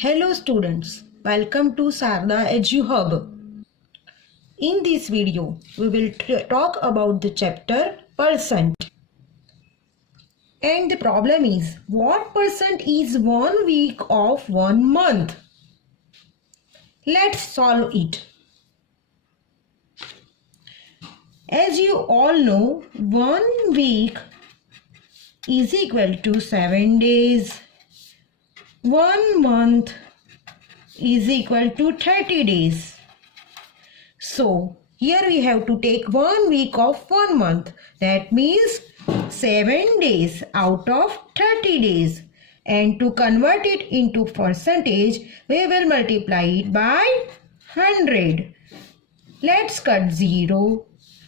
Hello students, welcome to Sarda EduHub. In this video, we will talk about the chapter percent. And the problem is, what percent is 1 week of 1 month? Let's solve it. As you all know, 1 week is equal to 7 days. 1 month is equal to 30 days. So here we have to take 1 week of 1 month. That means 7 days out of 30 days. And to convert it into percentage, we will multiply it by 100. Let's cut 0.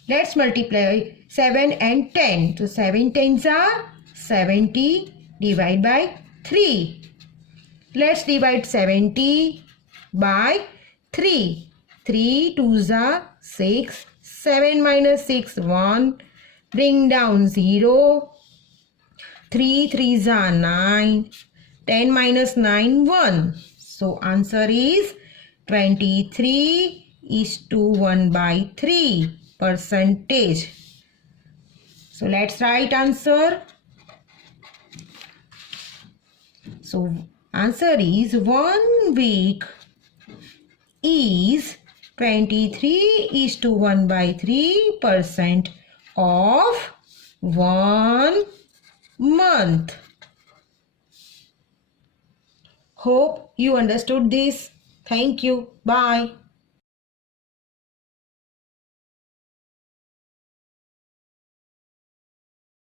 Let's multiply 7 and 10. So 7 tens are 70. Divide by 3. Let's divide 70 by 3. 3 twos are 6. 7 minus 6, 1. Bring down 0. 3 threes are 9. 10 minus 9, 1. So answer is 23:1/3 percentage. So let's write answer. So answer is 1 week is 23:1/3% of 1 month. Hope you understood this. Thank you. Bye.